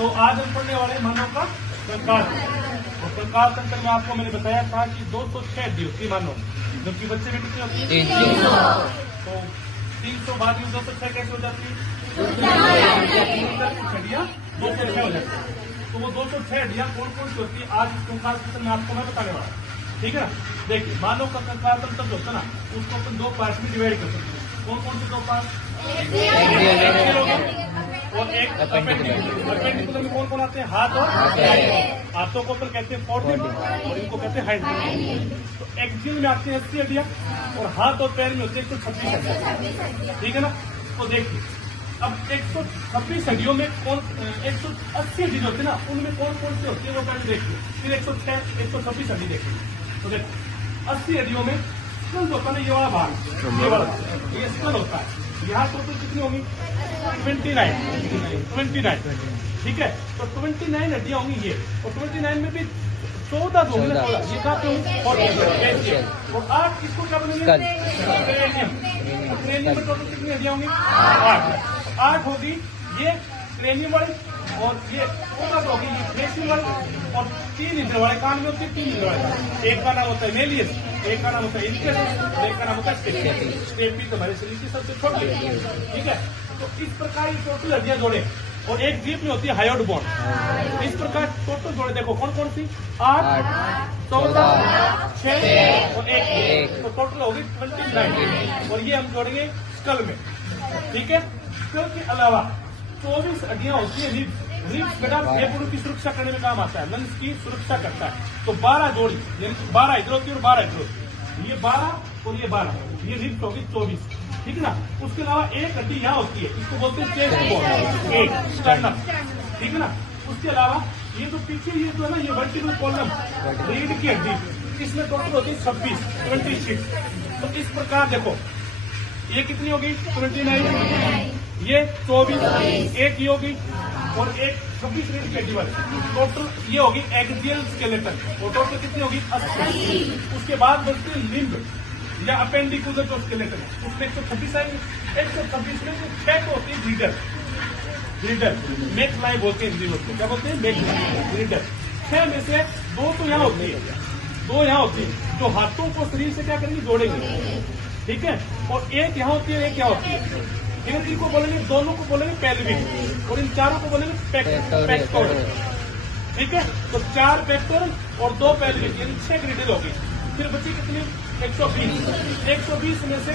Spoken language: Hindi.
तो आज हम पढ़ने वाले मानव का कंकाल। और कंकाल तंत्र में आपको मैंने बताया था कि 206 हड्डी होती है मानव, जबकि बच्चे में कितनी होती है? 300। तो 300 बाद में 206 कैसे हो जाती है? हड्डियां 206 हो जाती है। तो वो 206 हड्डियां कौन कौन सी होती है आज इस कंकाल तंत्र में आपको मैं बताने वाला, ठीक है ना। देखिए मानव का कंकाल तंत्र जो होता है ना, उसको अपन दो पार्ट में डिवाइड कर सकते हैं। कौन कौन से दो पार्ट? और एक अपेंडिकुलर में कौन कौन आते हैं? हाथ और हाथों को अपन कहते हैं फोर्थ और इनको कहते हैं हाइंड। तो एक्सियल में आते हैं 80 हड्डियां और हाथ और पैर में होते हैं 126 हड्डियां, ठीक है ना। तो देखिए अब 126 हड्डियों में कौन 180 हड्डी होती है ना, उनमें कौन कौन सी होती है वो पहले देखिए, फिर 126 हड्डी देखिए। तो देखो 80 हड्डियों में स्कल होता है, ये वाला भाग, ये स्कल होता है। यहाँ टोटल कितनी होंगी? 29, ठीक है। तो 29 हड्डियां होंगी ये, और 29 में भी 14 जो होंगे, ये कहाँ पे होंगे? और 8 इसको क्या बनेंगे? क्रेनियम। क्रेनियम में टोटल कितनी हड्डियां होंगी? 8 होगी ये क्रेनियम वाली, और ये 14 होगी ये फेशियल वाली, और 3 इंद्र वाले कान में होती है। 3 इंद्र वाले कान, एक का नाम होता है मेलियस, एक का नाम होता है इंटेस, एक का नाम होता है स्टेपी। स्टेपी तुम्हारे शरीर की सबसे छोटी है, ठीक है। तो इस प्रकार ये टोटल हड्डियां जोड़े, और एक जीप में होती है हायोड बोन। इस प्रकार टोटल जोड़े देखो कौन कौन सी? 8, 14, 6 और 1, तो टोटल होगी 29। और ये हम जोड़ेंगे स्कल में, ठीक है। स्कल के अलावा 24 हड्डियां होती है रिब्स। रिब्स बेटा फेफड़ों की सुरक्षा करने में काम आता है, लंग्स की सुरक्षा करता है। तो 12 जोड़ी, यानी 12 इधर होती है और 12 इधर होती है। ये 12 और ये 12, ये रिब्स होगी 24, ठीक है ना। उसके अलावा एक हड्डी यहाँ होती है, इसको बोलते हैं चेस्ट बोन, स्टर्नम, ठीक है ना। उसके अलावा ये जो पीछे ये जो है ना, ये वर्टिब्रल कॉलम रीढ़ की हड्डी, इसमें टोटल होती है 26। तो इस प्रकार देखो ये कितनी होगी? 29, ये 24, एक ये होगी, और एक 26 रीढ़ की हड्डी वाली। टोटल ये होगी एक्सियल स्केलेटन, और टोटल कितनी होगी? 80। उसके बाद बोलते हैं लिम्ब या अपेंडिकुलर जो स्केलेटन है, उसमें 126 आएंगे। 126 में 6 तो होती है ग्रीडर, मेक लाई बोलते हैं हिंदी में, क्या बोलते हैं? मेक ग्रीडर। 6 में से 2 तो यहाँ होती है, 2 यहाँ होती है, जो हाथों को शरीर से क्या करेंगे? जोड़ेंगे, ठीक है। और एक यहाँ होती है, एक यहाँ होती है। इनको बोलेंगे, दोनों को बोलेंगे पेल्विक, और इन चारों को बोलेंगे पेक्टोरल, ठीक है। तो 4 पेक्टोरल और 2 पेल्विक, यानी 6 ग्रीडर होगी। फिर बची कितनी? 120 में से